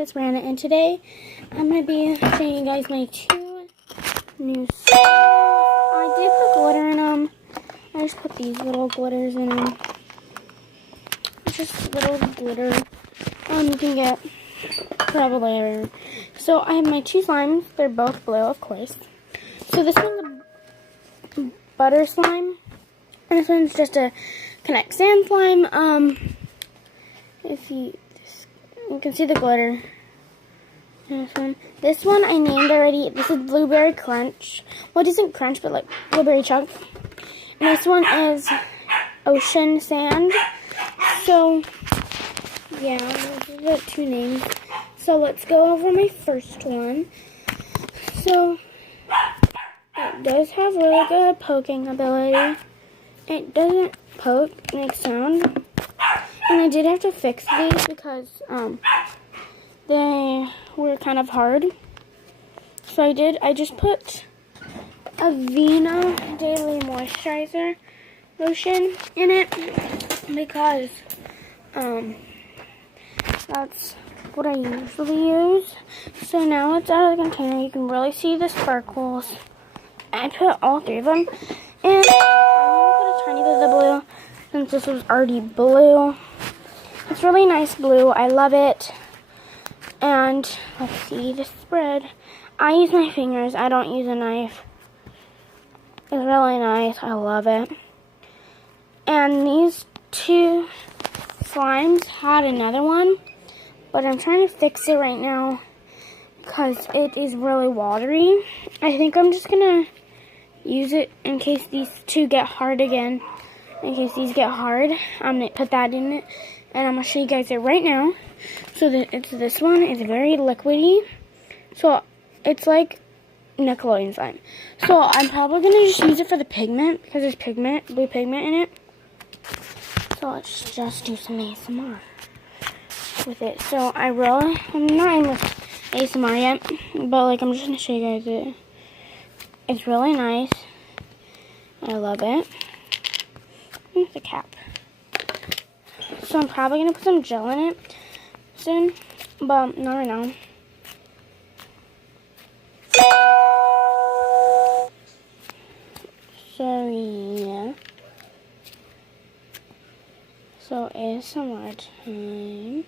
It's Brianna, and today I'm going to be showing you guys my two new slimes. I did put glitter in them. I just put these little glitters in them. It's just little glitter you can get probably everywhere. So I have my two slimes. They're both blue, of course. So this one's a butter slime, and this one's just a Connect Sand slime. If you can see the glitter. This one I named already. This is Blueberry Crunch. Well, it isn't crunch, but like blueberry chunk. And this one is Ocean Sand. So, yeah, those are the two names. So let's go over my first one. So, it does have really good poking ability. It doesn't poke, make sound. And I did have to fix these because they were kind of hard. So I just put a Vina Daily Moisturizer lotion in it because that's what I usually use. So now it's out of the container. You can really see the sparkles. I put all three of them. And I'm going to put a tiny bit of the blue since this was already blue. It's really nice blue. I love it. And let's see the spread. I use my fingers. I don't use a knife. It's really nice. I love it. And these two slimes had another one, but I'm trying to fix it right now because it is really watery. I think I'm just going to use it in case these two get hard again. In case these get hard, I'm going to put that in it. And I'm going to show you guys it right now. So it's this one. It's very liquidy. So it's like Nickelodeon slime. So I'm probably going to just use it for the pigment because there's pigment, blue pigment in it. So let's just do some ASMR with it. So I'm not in with ASMR yet, but like I'm just going to show you guys it. It's really nice. I love it. Here's the cap. So I'm probably going to put some gel in it soon, but not right now. So yeah. So ASMR time.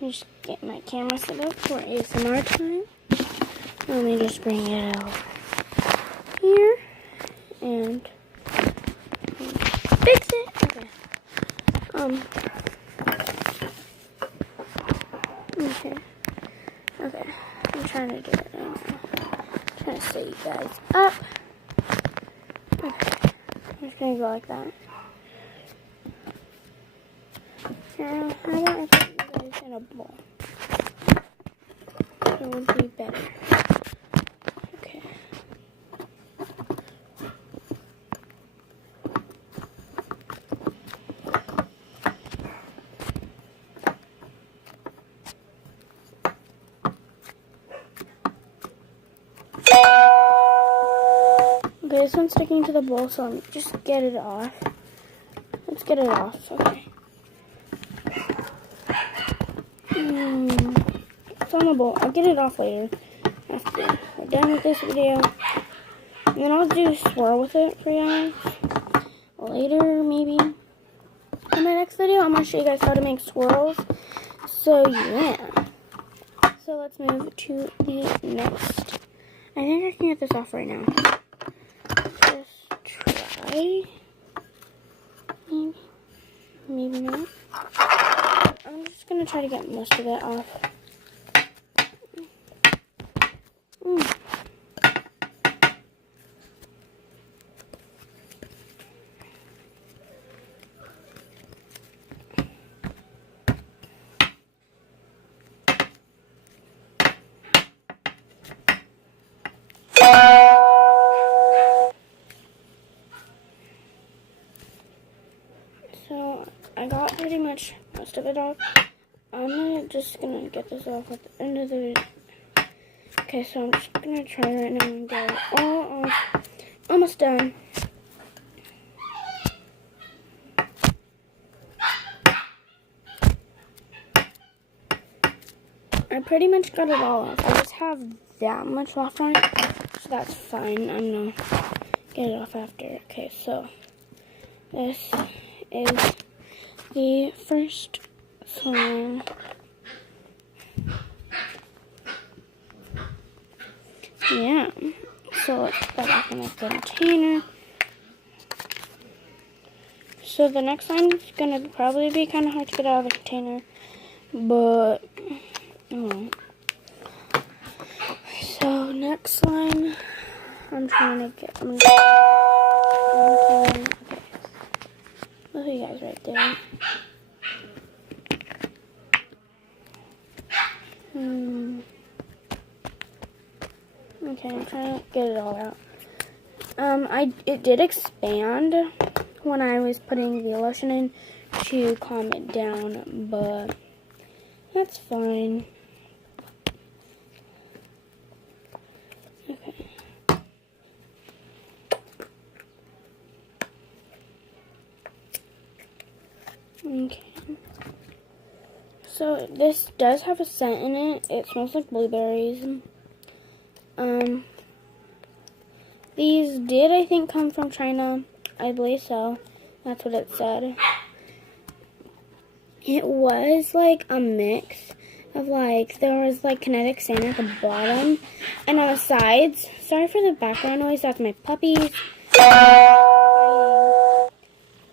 Let me just get my camera set up for ASMR time. Let me just bring it out here and fix it. Okay. Okay, I'm trying to do it now. I'm trying to set you guys up. Okay, I'm just gonna go like that. Now, how about I put you guys in a bowl? It would be better. Okay. Okay, this one's sticking to the bowl, so I'm just get it off. Let's get it off, okay. It's on the bowl. I'll get it off later after we're done with this video. And then I'll do a swirl with it for you guys later, maybe. In my next video, I'm going to show you guys how to make swirls. So, yeah. So, let's move to the next. I think I can get this off right now. Just try. Maybe not. I'm just going to try to get most of it off. So I got pretty much most of it off. I'm just gonna get this off at the end of the video. Okay, so I'm just gonna try right now and get it all off. Almost done. I pretty much got it all off. I just have that much left on it, so that's fine. I'm gonna get it off after. Okay, so this is the first slime. Yeah, so let's put that in the container. So the next slime is gonna probably be kind of hard to get out of the container, but oh. So next slime, I'm trying to get. Okay. Look at you guys right there. Okay, I'm trying to get it all out. It did expand when I was putting the lotion in to calm it down, but that's fine. Okay. Okay. So this does have a scent in it. It smells like blueberries. These did, I think, come from China. I believe so. That's what it said. It was like a mix of like, there was like kinetic sand at the bottom and on the sides. Sorry for the background noise, that's my puppies.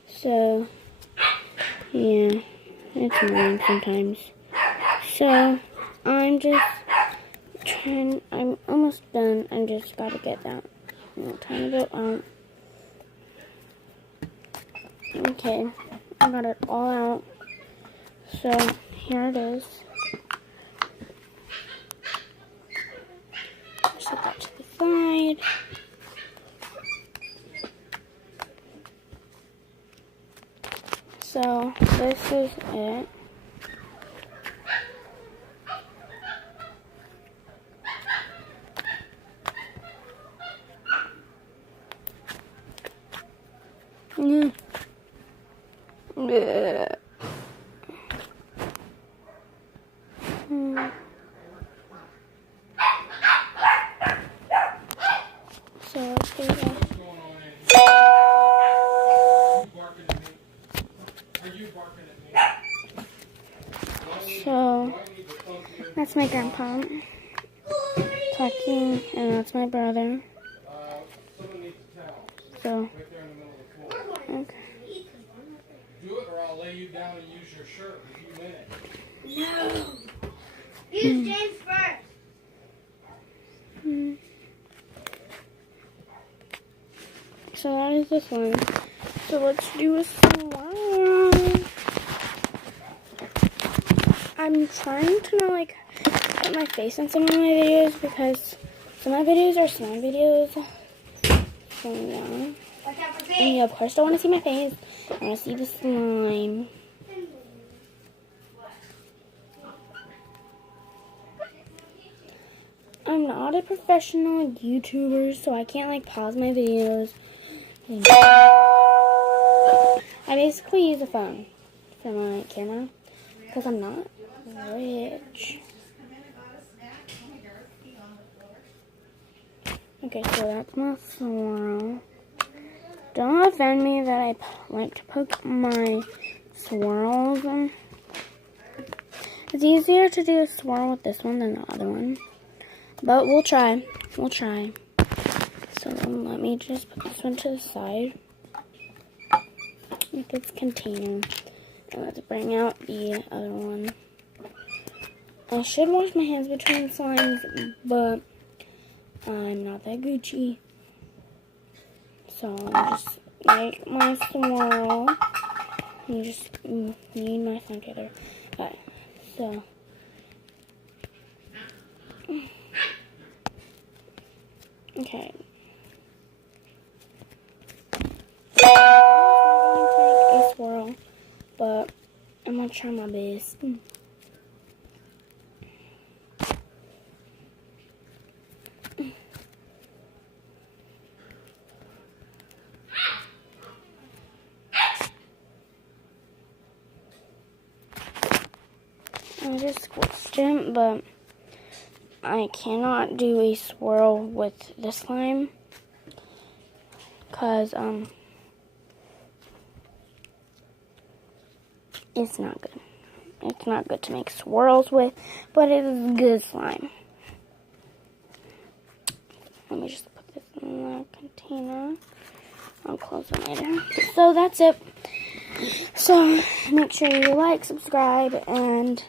So, yeah, it's annoying sometimes. So, I'm almost done. I just gotta get that tiny bit out. Okay, I got it all out. So, here it is. Set that to the side. So, this is it. Yeah. So let's do that. So that's my grandpa talking, and that's my brother. So okay. Do it, or I'll lay you down and use your shirt in a few minutes. No. Use James first. So that is this one. So let's do a slime. I'm trying to not like put my face in some of my videos because some of my videos are slime videos. So yeah. And you of course don't want to see my face. I want to see the slime. I'm not a professional YouTuber, so I can't like pause my videos. I basically use a phone for my camera because I'm not rich. Okay, so that's my swirl. Don't offend me that I like to poke my swirls. It's easier to do a swirl with this one than the other one. But we'll try. We'll try. So let me just put this one to the side with its container. And let's bring out the other one. I should wash my hands between slimes, but I'm not that Gucci. So I'll just make my swirl. You just need my slime together. Okay, so. Okay. I'm going to make a swirl, but I'm going to try my best. I just squished it, but I cannot do a swirl with this slime because it's not good. It's not good to make swirls with, but it is good slime. Let me just put this in the container. I'll close it later. So that's it. So make sure you like, subscribe, and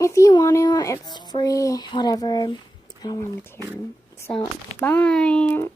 if you want to, it's free, whatever. I don't want to tell you. So, bye.